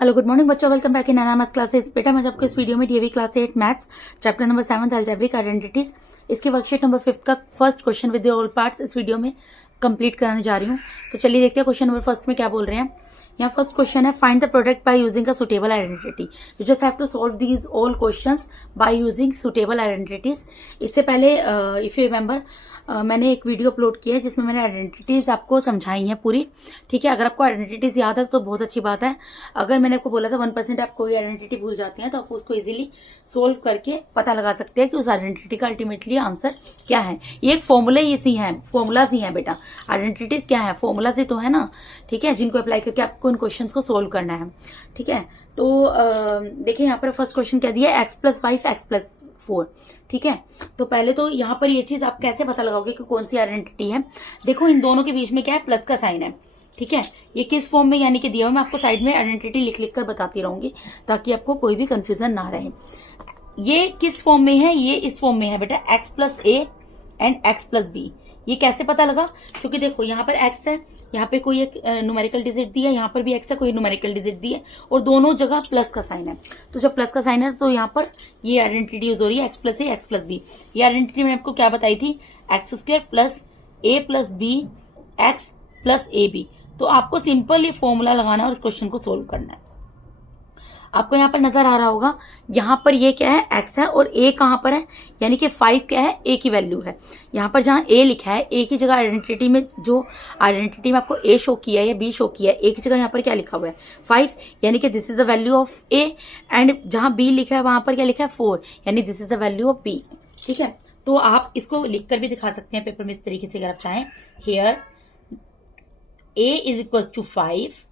Hello good morning बच्चों, welcome back in एनामस classes. बेटा मैं आपको इस वीडियो में DAV class 8 maths chapter number 7 algebraic identities इसके वर्कशीट नंबर 5 का first question with all parts इस वीडियो में कंप्लीट कराने जा रही हूँ। तो चलिए देखते हैं क्वेश्चन नंबर फर्स्ट में क्या बोल रहे हैं। यहाँ फर्स्ट क्वेश्चन है, find the product by using a suitable identity. You just have to solve these all questions by using suitable identities. इससे पहले इफ यू रिमेंबर मैंने एक वीडियो अपलोड किया है जिसमें मैंने आइडेंटिटीज आपको समझाई हैं पूरी। ठीक है, अगर आपको आइडेंटिटीज याद है तो बहुत अच्छी बात है। अगर मैंने आपको बोला था 1% आप कोई आइडेंटिटी भूल जाते हैं तो आप उसको इजीली सोल्व करके पता लगा सकते हैं कि उस आइडेंटिटी का अल्टीमेटली आंसर क्या है। ये एक फॉर्मूला ही सी है, फॉर्मूलाज ही है बेटा। आइडेंटिटीज क्या है, फॉर्मूलाज ही तो है ना। ठीक है, जिनको अप्लाई करके आपको इन क्वेश्चन को सोल्व करना है। ठीक है, तो देखिए यहाँ पर फर्स्ट क्वेश्चन क्या दिया है, x+5 x+4। ठीक है, तो पहले तो यहाँ पर ये चीज आप कैसे पता लगाओगे कि कौन सी आइडेंटिटी है। देखो इन दोनों के बीच में क्या है, प्लस का साइन है। ठीक है, ये किस फॉर्म में यानी कि दिया हुआ, मैं आपको साइड में आइडेंटिटी लिख लिख कर बताती रहूंगी ताकि आपको कोई भी कंफ्यूजन ना रहे। ये किस फॉर्म में है, ये इस फॉर्म में है बेटा, x+a एंड x+b। ये कैसे पता लगा, क्योंकि देखो यहाँ पर x है, यहाँ पे कोई एक न्यूमेरिकल डिजिट दिया है, यहाँ पर भी x है, कोई न्यूमेरिकल डिजिट दी है और दोनों जगह प्लस का साइन है। तो जब प्लस का साइन है तो यहाँ पर ये आइडेंटिटी यूज हो रही है x+a x+b। ये आइडेंटिटी मैंने आपको क्या बताई थी, x² + a + b x+ab। तो आपको सिंपल ये फॉर्मूला लगाना है और इस क्वेश्चन को सोल्व करना है। आपको यहाँ पर नजर आ रहा होगा, यहाँ पर ये क्या है, x है और a कहाँ पर है, यानी कि 5 क्या है, a की वैल्यू है। यहाँ पर जहाँ a लिखा है, a की जगह आइडेंटिटी में जो आइडेंटिटी में आपको a शो किया है या b शो किया है, a की जगह यहाँ पर क्या लिखा हुआ है 5, यानी कि this is the value of a। And जहाँ b लिखा है वहां पर क्या लिखा है 4, यानी this is the value of b। ठीक है, तो आप इसको लिख कर भी दिखा सकते हैं पेपर में इस तरीके से अगर आप चाहें। Here a = 5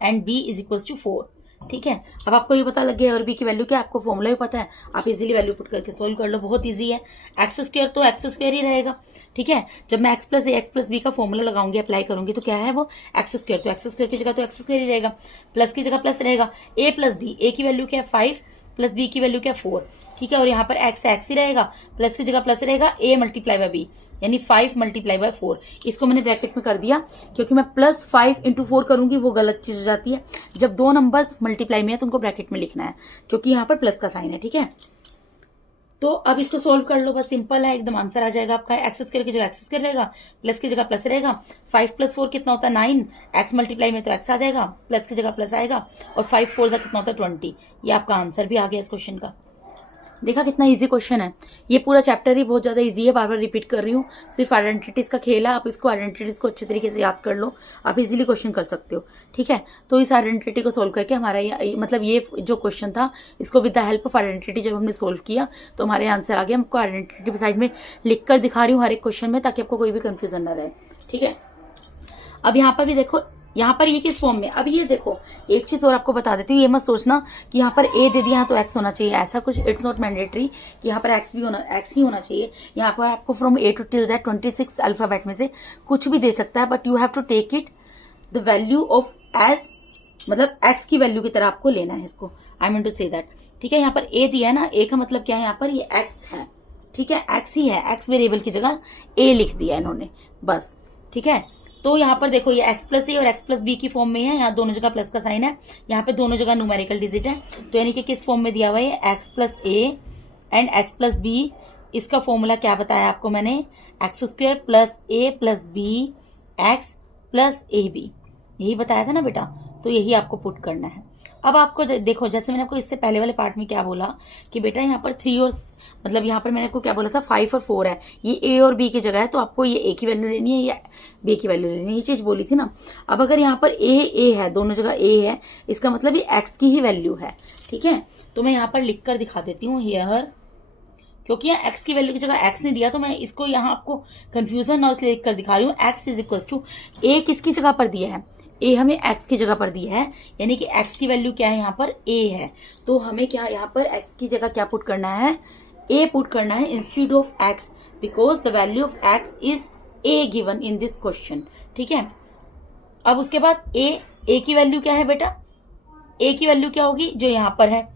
and b = 4। ठीक है, अब आपको ये पता लग गया और बी की वैल्यू क्या, आपको फॉर्मूला भी पता है, आप इजीली वैल्यू पुट करके सोल्व कर लो, बहुत इजी है। x² तो x² ही रहेगा। ठीक है, जब मैं x+a x+b का फॉर्मूला लगाऊंगी, अप्लाई करूंगी तो क्या है वो x², तो x² की जगह तो x² ही रहेगा, प्लस की जगह प्लस रहेगा। a + b, a की वैल्यू क्या है 5 + b की वैल्यू क्या 4। ठीक है, और यहाँ पर x है, x ही रहेगा, प्लस की जगह प्लस रहेगा, a × b यानी 5 × 4। इसको मैंने ब्रैकेट में कर दिया क्योंकि मैं +5 × 4 करूंगी वो गलत चीज हो जाती है। जब दो नंबर्स मल्टीप्लाई में है तो उनको ब्रैकेट में लिखना है क्योंकि यहाँ पर प्लस का साइन है। ठीक है, तो अब इसको सोल्व कर लो, बस सिंपल है, एकदम आंसर आ जाएगा आपका। x² की जगह x² रहेगा, प्लस की जगह प्लस रहेगा, 5 + 4 कितना होता है 9, x मल्टीप्लाई में तो x आ जाएगा, प्लस की जगह प्लस आएगा और 5 4 कितना होता है 20। ये आपका आंसर भी आ गया इस क्वेश्चन का। देखा कितना इजी क्वेश्चन है। ये पूरा चैप्टर ही बहुत ज्यादा इजी है, बार बार रिपीट कर रही हूँ, सिर्फ आइडेंटिटीज का खेल है। आप इसको आइडेंटिटीज को अच्छे तरीके से याद कर लो, आप इजीली क्वेश्चन कर सकते हो। ठीक है, तो इस आइडेंटिटी को सोल्व करके हमारा मतलब ये जो क्वेश्चन था इसको with the help of identity जब हमने सोल्व किया तो हमारे आंसर आ गया। हमको आइडेंटिटी साइड में लिख कर दिखा रही हूँ हर एक क्वेश्चन में ताकि आपको कोई भी कंफ्यूजन न रहे। ठीक है, अब यहाँ पर भी देखो, यहाँ पर ये किस फॉर्म में, अब ये देखो एक चीज और आपको बता देती हूँ, ये मत सोचना कि यहाँ पर a दे दिया तो x होना चाहिए, ऐसा कुछ इट्स नॉट मैंडेटरी कि यहाँ पर x ही होना चाहिए। यहाँ पर आपको from a to till z 26 alphabet में से कुछ भी दे सकता है, but you have to take it the value of as, मतलब x की वैल्यू की तरह आपको लेना है इसको। I mean to say that. ठीक है, यहाँ पर a दिया है ना, a का मतलब क्या है, यहाँ पर ये x है। ठीक है, x ही है, x वेरिएबल की जगह a लिख दिया इन्होंने बस। ठीक है, तो यहाँ पर देखो ये x+a और x+b की फॉर्म में है, यहाँ दोनों जगह प्लस का साइन है, यहाँ पे दोनों जगह न्यूमेरिकल डिजिट है, तो यानी कि किस फॉर्म में दिया हुआ है x+a एंड x+b। इसका फॉर्मूला क्या बताया आपको मैंने, x² + a + b x+ab, यही बताया था ना बेटा। तो यही आपको पुट करना है। अब आपको देखो, जैसे मैंने आपको इससे पहले वाले पार्ट में क्या बोला कि बेटा यहाँ पर 3 और मतलब यहाँ पर मैंने आपको क्या बोला था 5 और 4 है, ये a और b की जगह है, तो आपको ये a की वैल्यू लेनी है या b की वैल्यू लेनी है, ये चीज बोली थी ना। अब अगर यहाँ पर a है, दोनों जगह a है, इसका मतलब ये x की ही वैल्यू है। ठीक है, तो मैं यहाँ पर लिख कर दिखा देती हूँ हियर, क्योंकि यहाँ x की वैल्यू की जगह x नहीं दिया तो मैं इसको यहाँ आपको कंफ्यूजन ना इसलिए लिख कर दिखा रही हूँ। x = a किसकी जगह पर दिया है, a हमें x की जगह पर दिया है, यानी कि x की वैल्यू क्या है यहाँ पर a है, तो हमें क्या यहाँ पर x की जगह क्या पुट करना है, a पुट करना है instead of x, because the value of x is a given in this question. ठीक है, अब उसके बाद a की वैल्यू क्या है बेटा, a की वैल्यू क्या होगी जो यहाँ पर है,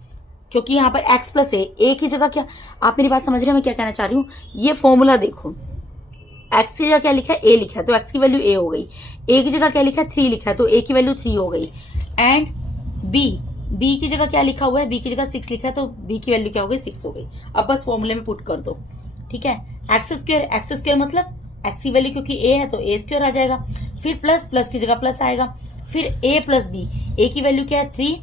क्योंकि यहाँ पर x+a की जगह क्या, आप मेरी बात समझ रहे हैं मैं क्या कहना चाह रही हूँ। ये फॉर्मूला देखो, x की जगह क्या लिखा है, a लिखा है तो x की वैल्यू a हो गई, a की जगह क्या लिखा है 3 लिखा है तो a की वैल्यू 3 हो गई, एंड बी की जगह क्या लिखा हुआ है, बी की जगह 6 लिखा है, तो बी की वैल्यू क्या हो गई, 6 हो गई। अब बस फॉर्मूले में पुट कर दो, ठीक है। एक्स स्क्वायर मतलब एक्स की वैल्यू क्योंकि ए है तो ए स्क्वायर आ जाएगा, फिर प्लस की जगह प्लस आएगा, फिर ए प्लस बी, ए की वैल्यू क्या है 3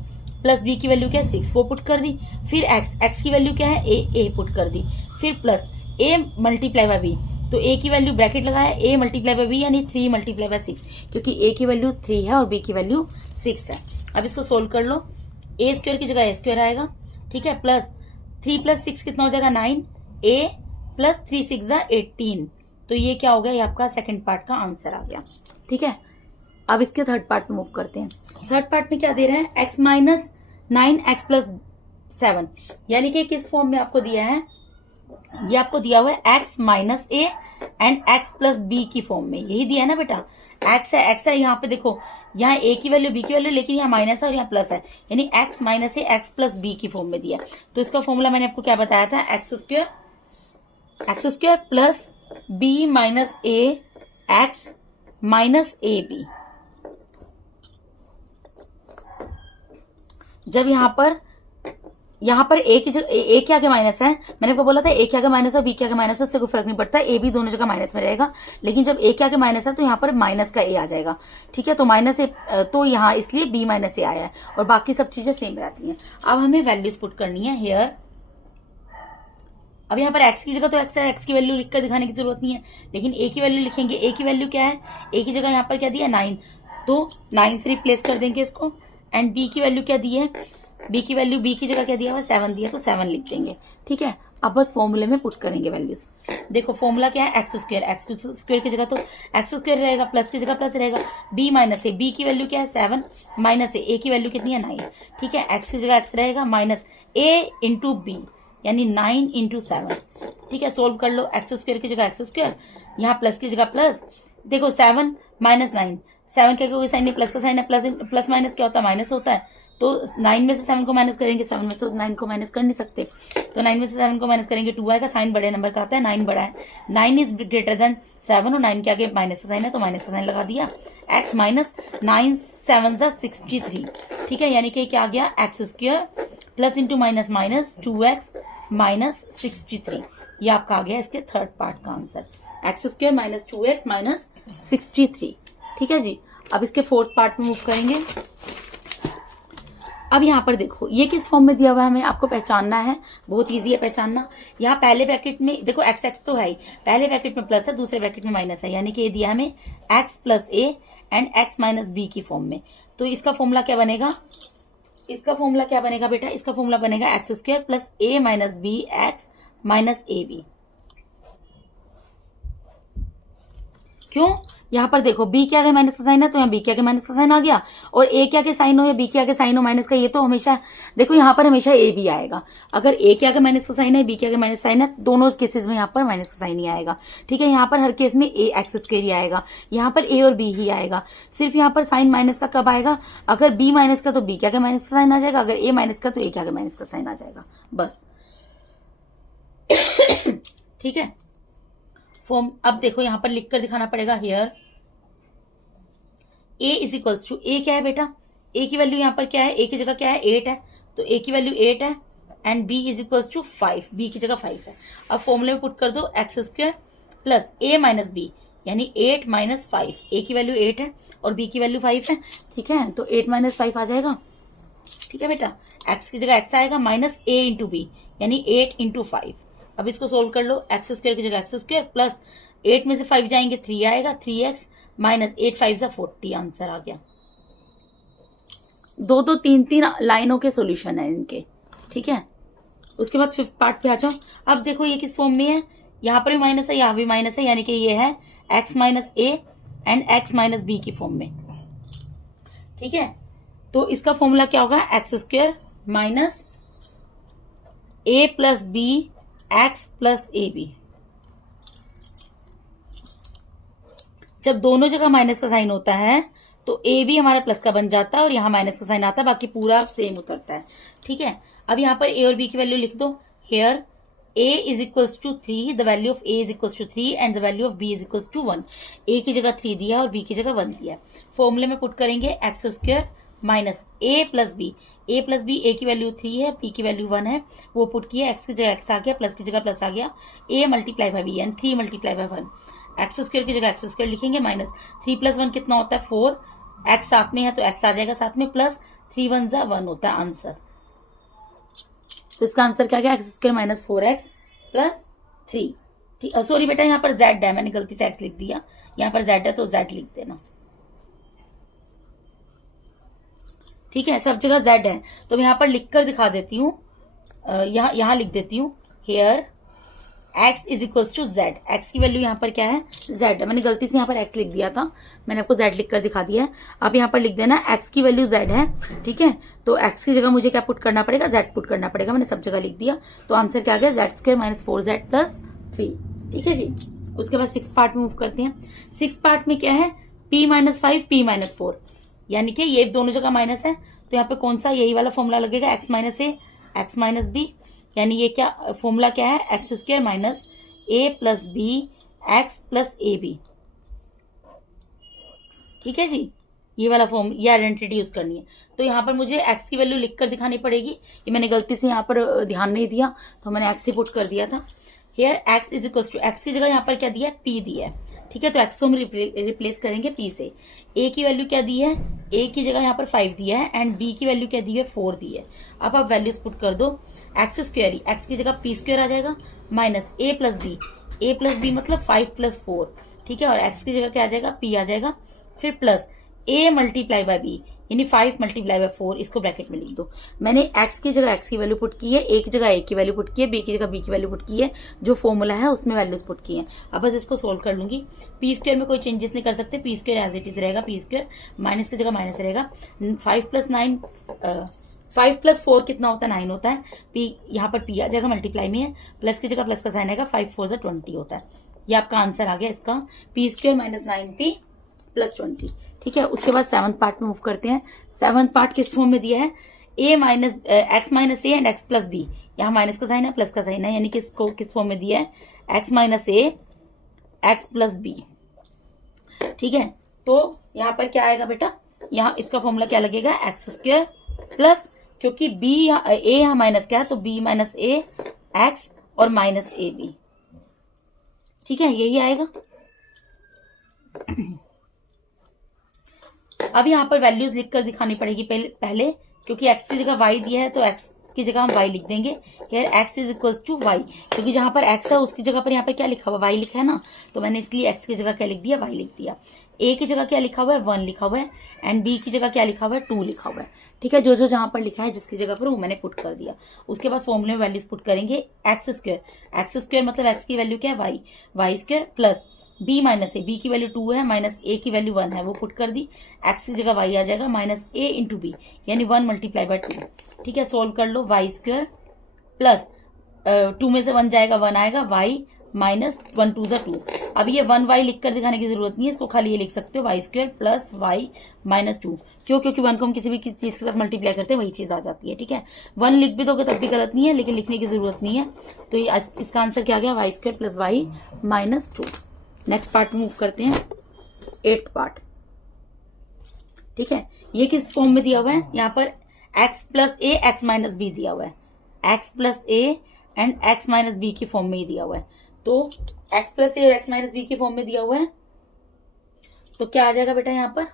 प्लस बी की वैल्यू क्या है 6, वो पुट कर दी, फिर एक्स की वैल्यू क्या है ए पुट कर दी, फिर plus a multiply by b, तो ए की वैल्यू ब्रैकेट लगाया, ए मल्टीप्लाई बाय बी यानी 3 मल्टीप्लाई बाय 6, क्योंकि ए की वैल्यू 3 है और बी की वैल्यू 6 है। अब इसको सोल्व कर लो, ए स्क्वायर की जगह ए स्क्वायर आएगा, ठीक है, प्लस 3 प्लस 6 कितना हो जाएगा 9, ए प्लस 3 6 जा 18, तो ये क्या हो गया, ये आपका सेकंड पार्ट का आंसर आ गया, ठीक है। अब इसके थर्ड पार्ट में मूव करते हैं। थर्ड पार्ट में क्या दे रहे हैं, एक्स माइनस 9 एक्स प्लस 7, यानी कि किस फॉर्म में आपको दिया है, ये आपको दिया हुआ है x minus a and x plus b की फॉर्म में, यही दिया है ना बेटा। एक्स है यहाँ पे देखो, यहाँ ए की वैल्यू बी की वैल्यू, लेकिन यहाँ माइनस है और यहाँ प्लस है, यानी x minus a x plus b की फॉर्म में दिया। तो इसका फॉर्मूला मैंने आपको क्या बताया था, x square plus b minus a x minus A b. जब यहाँ पर ए की जगह ए के आगे माइनस है, मैंने आपको बोला था ए के आगे माइनस है बी के आगे माइनस है, उससे कोई फर्क नहीं पड़ता, ए बी दोनों जगह माइनस में रहेगा, लेकिन जब ए के आगे माइनस है तो यहाँ पर माइनस का ए आ जाएगा, ठीक है। तो माइनस ए, तो यहाँ इसलिए बी माइनस ए आया है, और बाकी सब चीजें सेम रहती हैं। अब हमें वैल्यूज पुट करनी है हेयर। अब यहाँ पर एक्स की जगह तो एक्स है, एक्स की वैल्यू लिखकर दिखाने की जरूरत नहीं है, लेकिन ए की वैल्यू लिखेंगे। ए की वैल्यू क्या है, ए की जगह यहाँ पर क्या दिया 9, तो 9 से रिप्लेस कर देंगे इसको। एंड बी की वैल्यू क्या दी है, बी की वैल्यू बी की जगह क्या दिया हुआ 7 दिया, तो 7 लिख देंगे, ठीक है। अब बस फॉर्मूले में पुट करेंगे वैल्यूज। देखो फॉर्मूला क्या है, एक्स स्क्वायर की जगह तो एक्स स्क्वायर रहेगा, प्लस की जगह प्लस रहेगा, बी माइनस ए, बी की वैल्यू क्या है 7 माइनस ए की वैल्यू कितनी है 9, ठीक है। एक्स की जगह एक्स रहेगा माइनस ए इंटू बी यानी 9 इंटू 7, ठीक है। सोल्व कर लो, एक्स स्क्वायर की जगह एक्स स्क्वायर, यहाँ प्लस की जगह प्लस, देखो 7 माइनस 9, 7 क्या कोई साइन नहीं, प्लस का साइन है, प्लस माइनस क्या होता है माइनस होता है, तो 9 में से 7 को माइनस करेंगे, 7 में तो 9 को माइनस कर नहीं सकते, तो 9 में से 7 को माइनस करेंगे 2 आएगा, साइन बड़े नंबर का आता है, 9 बड़ा है, 9 इज ग्रेटर देन 7 और 9 के आगे माइनस का साइन है तो माइनस का साइन लगा दिया। एक्स माइनस 9 7 63, ठीक है, यानी कि क्या आ गया x square plus into minus minus 2x minus 63, ये आपका आ गया इसके थर्ड पार्ट का answer, x square minus 2x minus 63, ठीक है जी। अब इसके फोर्थ पार्ट में मूव करेंगे। अब यहाँ पर देखो ये किस फॉर्म में दिया हुआ है, हमें आपको पहचानना है, बहुत इजी है पहचानना। यहाँ पहले ब्रैकेट में देखो एक्स एक्स तो है ही, पहले ब्रैकेट में प्लस है, दूसरे ब्रैकेट में माइनस है, यानी कि ये दिया हमें x plus a and x minus b की फॉर्म में। तो इसका फॉर्मूला क्या बनेगा, इसका फॉर्मूला क्या बनेगा बेटा, इसका फॉर्मूला बनेगा x square plus a minus b x minus A b. क्यों, यहाँ पर देखो बी के आगे माइनस का साइन है तो यहाँ बी के आगे माइनस का साइन आ गया, और ए के आगे साइन हो या बी के आगे साइन हो माइनस का, ये तो हमेशा देखो यहाँ पर हमेशा ए बी आएगा। अगर ए के आगे माइनस का साइन है, बी के आगे माइनस साइन है, दोनों केसेस में यहाँ पर माइनस का साइन ही आएगा, ठीक है। यहाँ पर हर केस में ए एक्स स्क्वायर ही आएगा, यहाँ पर ए और बी ही आएगा। सिर्फ यहाँ पर साइन माइनस का कब आएगा, अगर बी माइनस का तो बी के आगे माइनस का साइन आ जाएगा, अगर ए माइनस का तो ए के आगे माइनस का साइन आ जाएगा, बस ठीक है। फॉर्म अब देखो यहाँ पर लिखकर दिखाना पड़ेगा, here a is equals to, A क्या है बेटा, a की वैल्यू यहाँ पर क्या है, a की जगह क्या है 8 है, तो a की वैल्यू 8 है, and b is equals to 5, b की जगह 5 है। अब फॉर्मूले में पुट कर दो x square plus a minus b यानी 8 माइनस 5, a की वैल्यू 8 है और b की वैल्यू 5 है, ठीक है, तो 8 माइनस 5 आ जाएगा, ठीक है बेटा। x की जगह x आएगा माइनस a इंटू बी यानी 8 इंटू 5। अब इसको सोल्व कर लो, एक्स स्क्वायर की जगह एक्स स्क्वायर प्लस 8 में से 5 जाएंगे 3 आएगा, 3x माइनस 8 5 40, आंसर आ गया। 2 2 3 3 लाइनों के सॉल्यूशन है इनके, ठीक है। उसके बाद फिफ्थ पार्ट पे आ जाओ। अब देखो ये किस फॉर्म में है, यहाँ पर भी माइनस है, यहाँ भी माइनस है, यानी कि ये है x minus a and x minus b की फॉर्म में, ठीक है। तो इसका फॉर्मूला क्या होगा, x square minus a plus b x plus a b. जब दोनों जगह माइनस का साइन होता है तो ए भी हमारा प्लस का बन जाता है और यहाँ माइनस का साइन आता है, बाकी पूरा सेम उतरता है, ठीक है। अब यहाँ पर ए और बी की वैल्यू लिख दो, here a is equals to 3, the value of a is equals to 3 and the value of b is equals to 1। a की जगह 3 दिया और b की जगह 1 दिया। फॉर्मूले में पुट करेंगे x square minus a plus B, A plus B, ए की वैल्यू 3 है, पी की वैल्यू 1 है, वो पुट किया, एक्स की जगह एक्स आ गया, प्लस की जगह प्लस आ गया, ए मल्टीप्लाई बाय बी यानी 3 मल्टीप्लाई बाय 1, एक्स स्क्वायर की जगह एक्स स्क्वायर लिखेंगे, माइनस 3 प्लस 1 कितना होता है 4, एक्स साथ में है तो एक्स आ जाएगा साथ में, प्लस 3 1 जा 1 होता है आंसर। तो इसका आंसर क्या गया, x square minus 4x plus 3। ठीक, सॉरी बेटा यहाँ पर z है, मैंने गलती से x लिख दिया, यहाँ पर z है तो z लिख देना। ठीक है, सब जगह z है तो मैं यहाँ पर लिख कर दिखा देती हूँ, यहाँ लिख देती हूँ, here x is equals to z, x की वैल्यू यहाँ पर क्या है z है, मैंने गलती से यहाँ पर x लिख दिया था, मैंने आपको z लिख कर दिखा दिया है। आप यहाँ पर लिख देना x की वैल्यू z है, ठीक है, तो x की जगह मुझे क्या पुट करना पड़ेगा, z पुट करना पड़ेगा, मैंने सब जगह लिख दिया, तो आंसर क्या आ गया z square minus 4z plus 3। ठीक है जी, उसके बाद 6 पार्ट में मूव करते हैं। 6 पार्ट में क्या है, p माइनस 5 p माइनस 4, यानी कि ये दोनों जगह माइनस है तो यहाँ पे कौन सा, यही वाला फॉर्मूला लगेगा, x minus a x minus b, यानी ये क्या फॉर्मूला क्या है, x square minus a plus b x plus a b. ठीक है जी, ये वाला फॉर्म, ये आइडेंटिटी यूज करनी है। तो यहाँ पर मुझे x की वैल्यू लिखकर दिखानी पड़ेगी, ये मैंने गलती से यहाँ पर ध्यान नहीं दिया तो मैंने x ही पुट कर दिया था। Here x is equal to, x की जगह यहाँ पर क्या दिया है, p दिया है, ठीक है, तो x को हम रिप्लेस करेंगे p से। a की वैल्यू क्या दी है, a की जगह यहाँ पर 5 दिया है एंड b की वैल्यू क्या दी है, 4 दी है। अब आप वैल्यूज पुट कर दो, एक्स स्क्वायर ही x की जगह p स्क्वायर आ जाएगा, माइनस a प्लस बी मतलब 5 प्लस 4, ठीक है, और x की जगह क्या आ जाएगा, p आ जाएगा, फिर plus a multiply by b यानी 5 मल्टीप्लाई बाय 4, इसको ब्रैकेट में लिख दो। मैंने x की जगह x की वैल्यू पुट की है, a की जगह a की वैल्यू पुट की है, b की जगह b की वैल्यू पुट की है, जो फॉर्मूला है उसमें वैल्यूज पुट की है। अब बस इसको सोल्व कर लूंगी। p स्क्वायर में कोई चेंजेस नहीं कर सकते, p square as it is रहेगा, p स्क्वायर माइनस की जगह माइनस रहेगा, 5 प्लस 4 कितना होता है, 9 होता है, p यहाँ पर p आ जाएगा, मल्टीप्लाई में है, प्लस की जगह प्लस का साइन आएगा, 5 4 20 होता है। ये आपका आंसर आ गया इसका, p square minus 9p plus 20। ठीक है, उसके बाद 7th पार्ट में मूव करते हैं। 7th पार्ट किस फॉर्म में दिया है, a minus x minus a and x plus b, यहाँ माइनस का साइन है प्लस का साइन है, यानी कि इसको किस फॉर्म में दिया है, x minus a x plus b. ठीक है, तो यहाँ पर क्या आएगा बेटा, यहाँ इसका फॉर्मूला क्या लगेगा, एक्स स्क्वायर प्लस, क्योंकि b ए यहाँ माइनस क्या है तो b माइनस ए एक्स और माइनस ए बी। ठीक है, यही आएगा। अब यहाँ पर वैल्यूज लिखकर दिखानी पड़ेगी पहले, क्योंकि x की जगह y दिया है तो x की जगह हम y लिख देंगे। यार x is equal to y, क्योंकि जहां पर x है उसकी जगह पर यहाँ पर क्या लिखा हुआ, y लिखा है ना, तो मैंने इसलिए x की जगह क्या लिख दिया, y लिख दिया। a की जगह क्या लिखा हुआ है, 1 लिखा हुआ है, एंड b की जगह क्या लिखा हुआ है, 2 लिखा हुआ है। ठीक है, जो जो जहां पर लिखा है जिसकी जगह पर वो मैंने पुट कर दिया। उसके बाद फॉर्मूले में वैल्यूज पुट करेंगे, एक्स स्क्वायर मतलब x की वैल्यू क्या है, y square plus b minus ए, बी की वैल्यू 2 है, माइनस ए की वैल्यू 1 है, वो पुट कर दी, एक्स की जगह y आ जाएगा, माइनस ए इंटू बी यानी 1 मल्टीप्लाई बाय 2। ठीक है, सोल्व कर लो, वाई स्क्वायर प्लस 2 में से 1 जाएगा, 1 आएगा, y माइनस 1 2 2। अब ये 1y लिख कर दिखाने की जरूरत नहीं है, इसको खाली ये लिख सकते हो, y square plus y minus 2। क्यों, क्योंकि 1 को हम किसी भी चीज के साथ मल्टीप्लाई करते हैं वही चीज आ जाती है। ठीक है, 1 लिख भी दोगे तब भी गलत नहीं है, लेकिन लिखने की जरूरत नहीं है। तो ये इसका आंसर क्या आ गया, y square plus y minus 2। Next part move करते हैं, 8th पार्ट। ठीक है, ये किस फॉर्म में दिया हुआ है, यहाँ पर x plus a x minus b दिया हुआ है, x plus a and x minus b की फॉर्म में ही दिया हुआ है। तो x प्लस ए और x माइनस बी की फॉर्म में दिया हुआ है, तो क्या आ जाएगा बेटा, यहाँ पर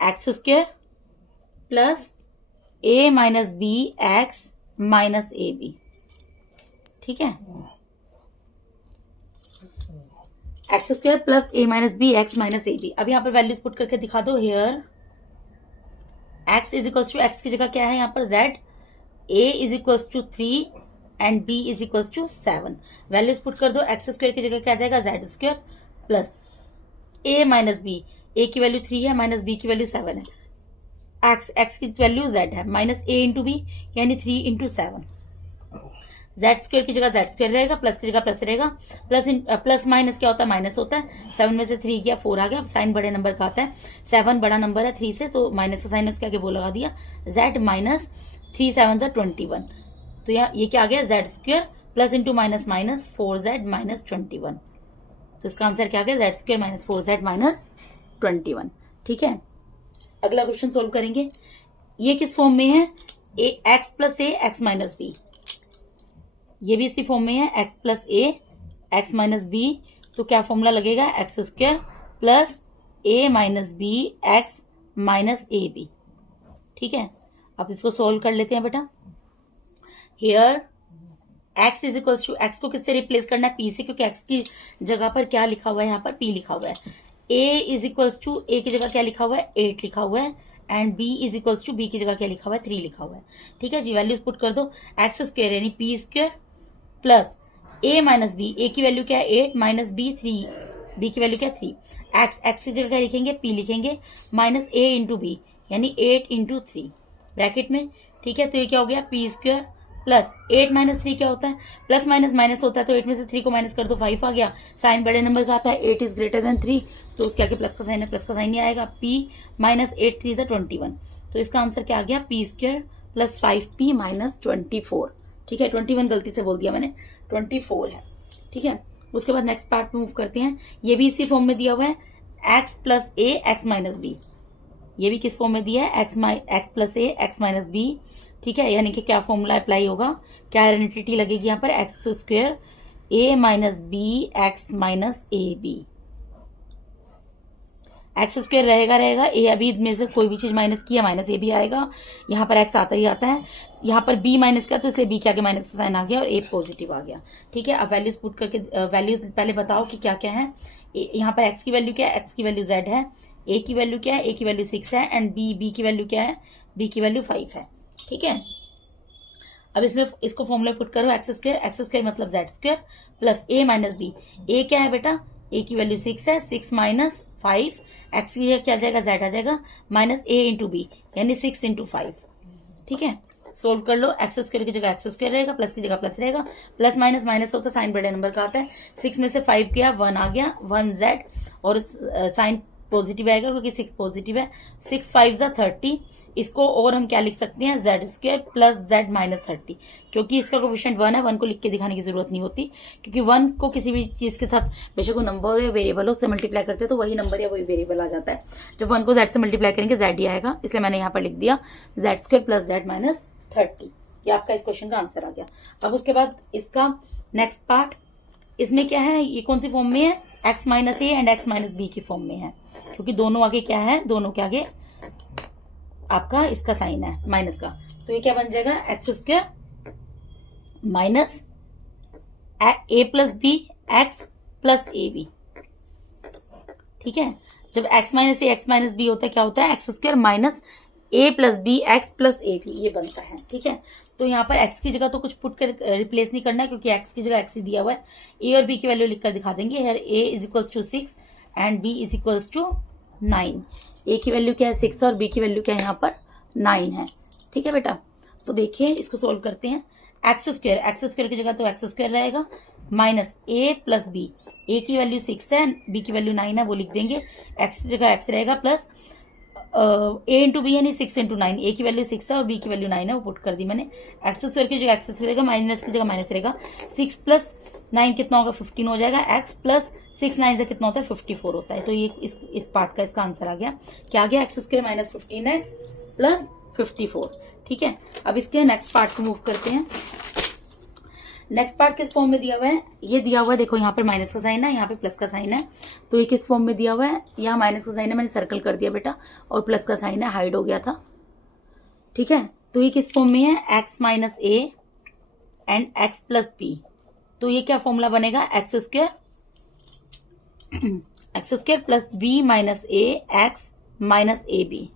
x square plus a minus b x minus A b. ठीक है, x square plus a minus b x minus A b. अब यहाँ पर वैल्यूज पुट करके दिखा दो। Here x is equal to, x की जगह क्या है यहाँ पर z, a is equal to 3 and b is equal to 7। Values put कर दो, एक्स स्क्वायर की जगह क्या आ जाएगा, z square plus a minus b, a की वैल्यू 3 है, माइनस b की वैल्यू 7 है, x की वैल्यू z है, माइनस a इंटू बी यानी 3 इंटू 7। जेड स्क्वायर की जगह जेड स्क्वायर रहेगा, प्लस की जगह प्लस रहेगा, प्लस माइनस क्या होता है, माइनस होता है। 7 में से 3 गया 4 आ गया, साइन बड़े नंबर का आता है, 7 बड़ा नंबर है 3 से, तो माइनस का साइन उसके आगे वो लगा दिया, z माइनस 3 7 21। तो ये क्या आ गया, Z square plus into minus minus 4z minus 21। तो इसका आंसर क्या आ गया, Z square minus 4z minus 21। ठीक है, अगला क्वेश्चन सोल्व करेंगे। ये किस फॉर्म में है, x plus a x minus b, ये भी इसी फॉर्म में है, x plus a x minus b. तो क्या फॉर्मूला लगेगा, x square plus a minus b x minus A b. ठीक है, अब इसको सोल्व कर लेते हैं बेटा। Here x is equals to, x को किससे रिप्लेस करना है, p से, क्योंकि x की जगह पर क्या लिखा हुआ है, यहाँ पर p लिखा हुआ है। a is equals to, a की जगह क्या लिखा हुआ है, 8 लिखा हुआ है, and b is equals to, b की जगह क्या लिखा हुआ है, 3 लिखा हुआ है। ठीक है जी, वैल्यूज पुट कर दो, एक्स स्क्वायर यानी p square plus a minus b, a की वैल्यू क्या है 8 माइनस b 3, b की वैल्यू क्या 3, एक्स की जगह क्या लिखेंगे, p लिखेंगे, माइनस a इंटू बी यानी 8 इंटू 3 ब्रैकेट में। ठीक है, तो ये क्या हो गया, पी स्क्वायर प्लस 8 माइनस 3 क्या होता है, प्लस माइनस माइनस होता है, तो 8 में से 3 को माइनस कर दो 5 आ गया। साइन बड़े नंबर का आता है, 8 इज ग्रेटर देन 3, तो उसके आगे प्लस का साइन है, प्लस का साइन नहीं आएगा। p माइनस 8 3 is 21, तो इसका आंसर क्या आ गया, P square plus 5p minus 24। ठीक है, 21 गलती से बोल दिया मैंने, 24 है। ठीक है, उसके बाद नेक्स्ट पार्ट मूव करते हैं। ये भी इसी फॉर्म में दिया हुआ है, x plus a x minus b, ये भी किस फॉर्म में दिया है, x plus a x minus b. ठीक है, यानी कि क्या फॉर्मूला अप्लाई होगा, क्या आइडेंटिटी लगेगी यहाँ पर, x square a minus b x minus A b. X square रहेगा, ए अभी में से कोई भी चीज माइनस किया, माइनस ए भी आएगा, यहाँ पर एक्स आता ही आता है, यहाँ पर बी माइनस किया तो इसलिए बी के आगे माइनस का साइन आ गया और ए पॉजिटिव आ गया। ठीक है, अब वैल्यूज पुट करके, वैल्यूज पहले बताओ कि क्या क्या है। यहाँ पर एक्स की वैल्यू क्या है, एक्स की वैल्यू जेड है, ए की वैल्यू क्या है, ए की वैल्यू 6 है, एंड बी की वैल्यू क्या है, बी की वैल्यू 5 है। ठीक है, अब इसमें इसको फॉर्मूला पुट करो, एक्स स्क्वायर मतलब Z square plus a minus B, ए क्या है बेटा, ए की वैल्यू 6 है, 6 माइनस 5, एक्स की क्या आ जाएगा, जेड आ जाएगा, माइनस ए इंटू बी यानी 6 इंटू 5। ठीक है, सोल्व कर लो, एक्स स्क्वायर की जगह एक्स स्क्वायर रहेगा, प्लस की जगह प्लस रहेगा, प्लस माइनस माइनस होता है, साइन बड़े नंबर का आता है, 6 में से 5 गया 1 आ गया, 1 जेड, और साइन पॉजिटिव आएगा क्योंकि 6 पॉजिटिव है, 6 5 30। इसको और हम क्या लिख सकते हैं, Z square plus Z minus 30, क्योंकि इसका कोफिशिएंट 1 है, 1 को लिख के दिखाने की जरूरत नहीं होती, क्योंकि 1 को किसी भी चीज के साथ बेशक वो नंबर या वेरिएबल हो से मल्टीप्लाई करते हैं तो वही नंबर या वही वेरिएबल आ जाता है। जब 1 को जेड से मल्टीप्लाई करेंगे जेड ही आएगा, इसलिए मैंने यहाँ पर लिख दिया Z square plus Z minus 30। ये आपका इस क्वेश्चन का आंसर आ गया। अब उसके बाद इसका नेक्स्ट पार्ट, इसमें क्या है, ये कौन सी फॉर्म में है, x minus a and x minus b की फॉर्म में है, क्योंकि दोनों आगे क्या है, दोनों के आगे आपका इसका साइन है माइनस का, तो ये क्या बन जाएगा, x square minus a plus b x plus a b. ठीक है, जब x minus a x minus b होता है क्या होता है, x square minus a plus b x plus a b, ये बनता है। ठीक है, तो यहाँ पर एक्स की जगह तो कुछ पुट कर रिप्लेस नहीं करना है, क्योंकि एक्स की जगह एक्स ही दिया हुआ है, ए और बी की वैल्यू लिखकर दिखा देंगे। Here a is equals to 6 and b is equals to 9, a की वैल्यू क्या है 6 और बी की वैल्यू क्या है यहाँ पर 9 है। ठीक है बेटा, तो देखिए इसको सोल्व करते हैं। एक्स स्क्वायर की जगह तो एक्स स्क्वायर रहेगा, माइनस ए प्लस बी, ए की वैल्यू 6 है, बी की वैल्यू 9 है, वो लिख देंगे, एक्स की जगह एक्स रहेगा, प्लस ए इंटू बी यानी 6 इंटू 9, ए की वैल्यू 6 है और बी की वैल्यू 9 है, वो पुट कर दी मैंने। एक्स स्क्वायर की जगह एक्स स्क्वायर रहेगा, माइनस की जगह माइनस रहेगा, 6 प्लस 9 कितना होगा 15 हो जाएगा, एक्स प्लस 6 9 से कितना होता है 54 होता है। तो ये इस पार्ट का इसका आंसर आ गया, क्या आ गया, x square minus 15x plus 54। ठीक है, अब इसके नेक्स्ट पार्ट को मूव करते हैं। नेक्स्ट पार्ट किस फॉर्म में दिया हुआ है, ये दिया हुआ है, देखो यहाँ पर माइनस का साइन है, यहाँ पे प्लस का साइन है, तो ये किस फॉर्म में दिया हुआ है, यहाँ माइनस का साइन है, मैंने सर्कल कर दिया बेटा, और प्लस का साइन है, हाइड हो गया था। ठीक है, तो ये किस फॉर्म में है, x minus a and x plus b, तो ये क्या फॉर्मूला बनेगा, x square plus b minus a x minus A b,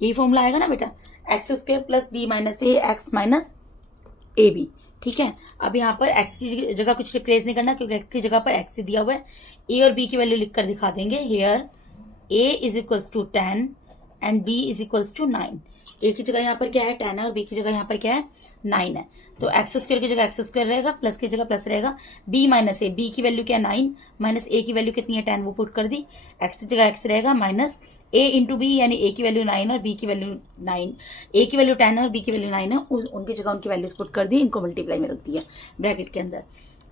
यही फॉर्मूला आएगा ना बेटा, x square plus b minus a x minus A b. ठीक है, अब यहाँ पर एक्स की जगह कुछ रिप्लेस नहीं करना, क्योंकि एक्स की जगह पर एक्स ही दिया हुआ है, ए और बी की वैल्यू लिखकर दिखा देंगे। Here a is equals to 10 and b is equals to 9, a की जगह यहाँ पर क्या है 10 है और बी की जगह यहाँ पर क्या है 9 है, तो एक्स स्क्वायर की जगह एक्स स्क्वायर रहेगा, प्लस की जगह प्लस रहेगा, बी माइनस ए, बी की वैल्यू क्या है 9 माइनस ए की वैल्यू कितनी है 10, वो पुट कर दी, एक्स की जगह एक्स रहेगा, माइनस ए इंटू बी यानी ए की वैल्यू 9 और बी की वैल्यू 9, ए की वैल्यू 10 है और बी की वैल्यू 9 है, उनकी जगह उनकी वैल्यूज पुट कर दी, इनको मल्टीप्लाई में रख दिया ब्रैकेट के अंदर।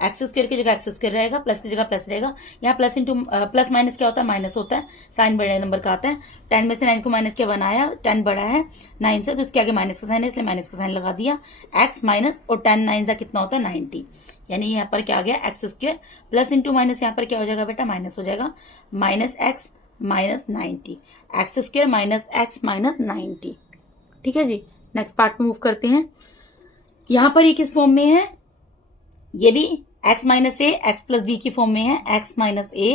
एक्स स्क्वायर की जगह एक्स स्क्वायर रहेगा, प्लस की जगह प्लस रहेगा। यहाँ प्लस इंटू प्लस माइनस क्या होता है, माइनस होता है, साइन बड़े नंबर का आता है। 10 में से 9 को माइनस किया 1 आया, 10 बड़ा है 9 से, तो इसके आगे माइनस का साइन है, इसलिए माइनस का साइन लगा दिया। एक्स माइनस और 10 9 का कितना होता है 90, यानी यहाँ पर क्या आ गया x square, plus into minus यहाँ पर क्या हो जाएगा बेटा माइनस हो जाएगा, minus x minus 90, x square minus x minus 90। ठीक है जी, नेक्स्ट पार्ट में मूव करते हैं। यहां पर ये किस फॉर्म में है, ये भी x minus a x plus b की फॉर्म में है, x minus a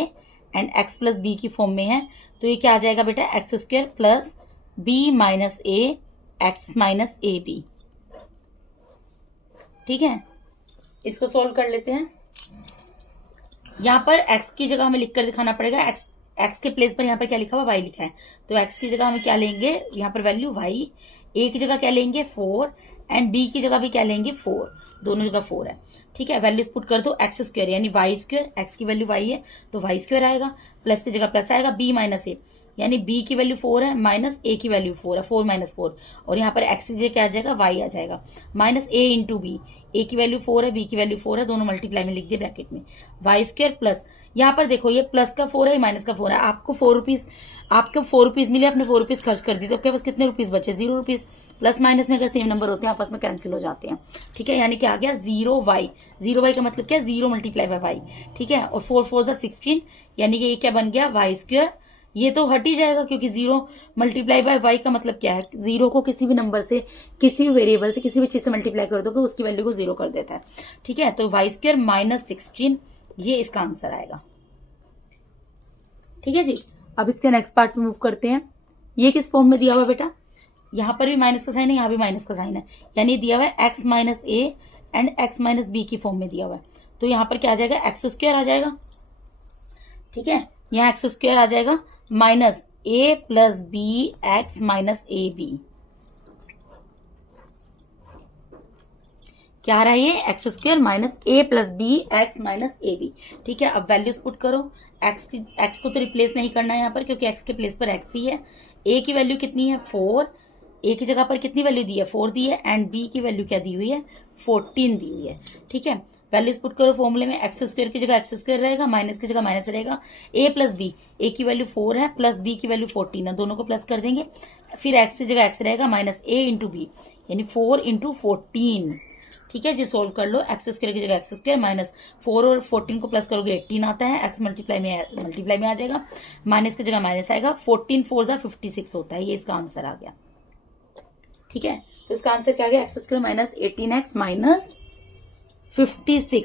and x plus b की फॉर्म में है। तो ये क्या आ जाएगा बेटा x square plus b minus a x minus A b. ठीक है, इसको सोल्व कर लेते हैं। यहां पर x की जगह हमें लिखकर दिखाना पड़ेगा, x के प्लेस पर यहाँ पर क्या लिखा हुआ y लिखा है, तो x की जगह हमें क्या लेंगे यहाँ पर वैल्यू y, a की जगह क्या लेंगे 4 एंड b की जगह भी क्या लेंगे 4, दोनों जगह 4 है। ठीक है, वैल्यूज पुट कर दो, एक्स स्क्वायर यानी वाई स्क्वायर, एक्स की वैल्यू y है तो वाई स्क्वायर आएगा, प्लस की जगह प्लस आएगा, b माइनस ए यानी b की वैल्यू 4 है माइनस a की वैल्यू 4 है, 4 माइनस 4, और यहाँ पर x की जगह क्या आ जाएगा y आ जाएगा, minus a into b, a की वैल्यू 4 है b की वैल्यू 4 है, दोनों मल्टीप्लाई में लिख दिए ब्रैकेट में, वाई स्क्वायर प्लस यहाँ पर देखो ये प्लस का 4 है माइनस का 4 है, आपको 4 रुपीज, आपको 4 रुपीज मिले, आपने 4 रुपीज खर्च कर दी, तो आपके पास कितने रुपीज बचे 0 रुपीज, प्लस माइनस में अगर सेम नंबर होते हैं आपस में कैंसिल हो जाते हैं। ठीक है, यानी क्या आ गया 0y, 0y का मतलब क्या है 0 मल्टीप्लाई बाय वाई। ठीक है, और 4 4 16 यानी कि ये क्या बन गया वाई स्क्वायर, ये तो हट ही जाएगा क्योंकि 0 मल्टीप्लाई बाय वाई का मतलब क्या है, 0 को किसी भी नंबर से, किसी भी वेरिएबल से, किसी भी चीज से मल्टीप्लाई कर दोगे उसकी वैल्यू को 0 कर देता है। ठीक है, तो वाई स्क्वायर माइनस 16 ये इसका आंसर आएगा। ठीक है जी, अब इसके नेक्स्ट पार्ट में मूव करते हैं। ये किस फॉर्म में दिया हुआ बेटा, यहाँ पर भी माइनस का साइन है, यहाँ भी माइनस का साइन है, यानी दिया हुआ है x minus a and x minus b की फॉर्म में दिया हुआ है। तो यहाँ पर क्या आ जाएगा एक्स स्क्वायर आ जाएगा। ठीक है, यहाँ एक्स स्क्वायर आ जाएगा minus a plus b x minus A b. क्या आ रहा है ये x square minus a plus b x minus A b. ठीक है, अब वैल्यूज पुट करो, एक्स को तो रिप्लेस नहीं करना है यहाँ पर क्योंकि एक्स के प्लेस पर एक्स ही है। ए की वैल्यू कितनी है 4, ए की जगह पर कितनी वैल्यू दी है 4 दी है, एंड बी की वैल्यू क्या दी हुई है 14 दी हुई है। ठीक है, वैल्यूज पुट करो फॉर्मूले में, एक्स स्क्वायर की जगह एक्स स्क्वायर रहेगा, माइनस की जगह माइनस रहेगा, ए प्लस बी, ए की वैल्यू 4 है प्लस बी की वैल्यू 14 है, दोनों को प्लस कर देंगे, फिर एक्स की जगह एक्स रहेगा माइनस ए इंटू बी यानी 4 इंटू 14। ठीक है जी, सोल्व कर लो, एक्स स्क्वायर की जगह एक्स स्क्वायर माइनस 4 और 14 को प्लस करोगे 18 आता है, एक्स मल्टीप्लाई में आ जाएगा, माइनस की जगह माइनस आएगा, 14 4 जा 56 होता है, ये इसका आंसर आ गया। ठीक है, तो इसका आंसर क्या आ गया x square minus 18x minus 56,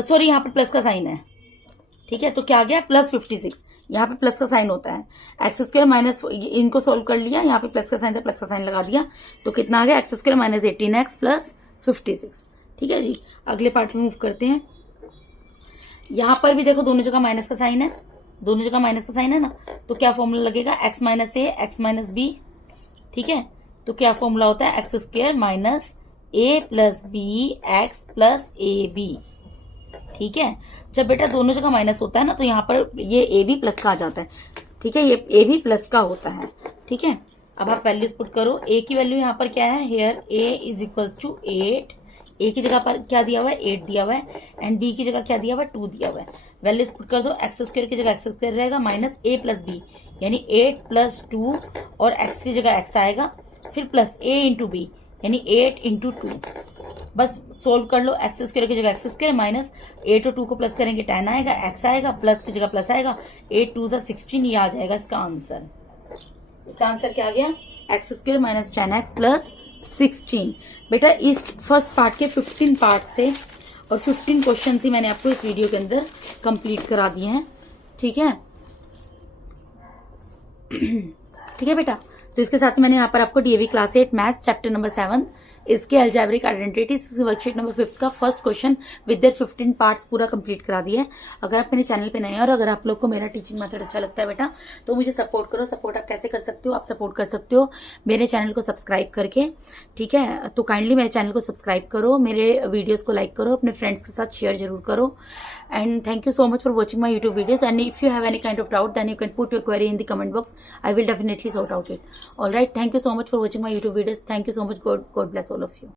sorry यहाँ पर प्लस का साइन है। ठीक है, तो क्या आ गया प्लस 56, यहाँ पे प्लस का साइन होता है, एक्स स्क्वायर माइनस, इनको सोल्व कर लिया, यहाँ पे प्लस का साइन था प्लस का साइन लगा दिया, तो कितना आ गया x square minus 18x plus 56। ठीक है जी, अगले पार्ट में मूव करते हैं। यहाँ पर भी देखो दोनों जगह माइनस का साइन है, दोनों जगह माइनस का साइन है ना, तो क्या फॉर्मूला लगेगा x minus a x minus b. ठीक है, तो क्या फॉर्मूला होता है x square minus a plus b x plus a b. ठीक है, जब बेटा दोनों जगह माइनस होता है ना तो यहाँ पर ये ए भी प्लस का आ जाता है। ठीक है, ये ए भी प्लस का होता है। ठीक है, अब आप वैल्यूज पुट करो, ए की वैल्यू यहाँ पर क्या है, here a is equals to 8, a की जगह पर क्या दिया हुआ है 8 दिया हुआ है, एंड बी की जगह क्या दिया हुआ है 2 दिया हुआ है। वैल्यूज पुट कर दो, एक्स स्क्वायर की जगह एक्स स्क्वायर रहेगा माइनस ए प्लस बी यानी 8 प्लस 2, और एक्स की जगह एक्स आएगा, फिर प्लस ए इंटू बी यानी 8 इंटू 2। बस सोल्व कर लो, एक्स स्क्वायर की जगह एक्स स्क्वायर माइनस 8 और 2 को प्लस करेंगे 10 आएगा, एक्स आएगा, प्लस की जगह प्लस आएगा, 8 2 16, ये आ जाएगा इसका आंसर। इसका आंसर क्या आ गया x square minus 10x plus 16। बेटा इस फर्स्ट पार्ट के 15 पार्ट से और 15 क्वेश्चन ही मैंने आपको इस वीडियो के अंदर कंप्लीट करा दिए हैं। ठीक है ठीक है बेटा, तो इसके साथ मैंने यहाँ पर आपको DAV class 8 maths chapter number 7 इसके अलजेब्रिक आइडेंटिटीज वर्कशीट नंबर 5 का first question with their 15 parts पूरा कंप्लीट करा दिया है। अगर आप मेरे चैनल पे नए हैं और अगर आप लोग को मेरा टीचिंग मेथड अच्छा लगता है बेटा तो मुझे सपोर्ट करो। सपोर्ट आप कैसे कर सकते हो, आप सपोर्ट कर सकते हो मेरे चैनल को सब्सक्राइब करके। ठीक है, तो काइंडली मेरे चैनल को सब्सक्राइब करो, मेरे वीडियोज को लाइक करो, अपने फ्रेंड्स के साथ शेयर जरूर करो। And thank you so much for watching my YouTube videos, and if you have any kind of doubt then you can put your query in the comment box. I will definitely sort out it. All right, thank you so much for watching my YouTube videos. Thank you so much. God bless all of you.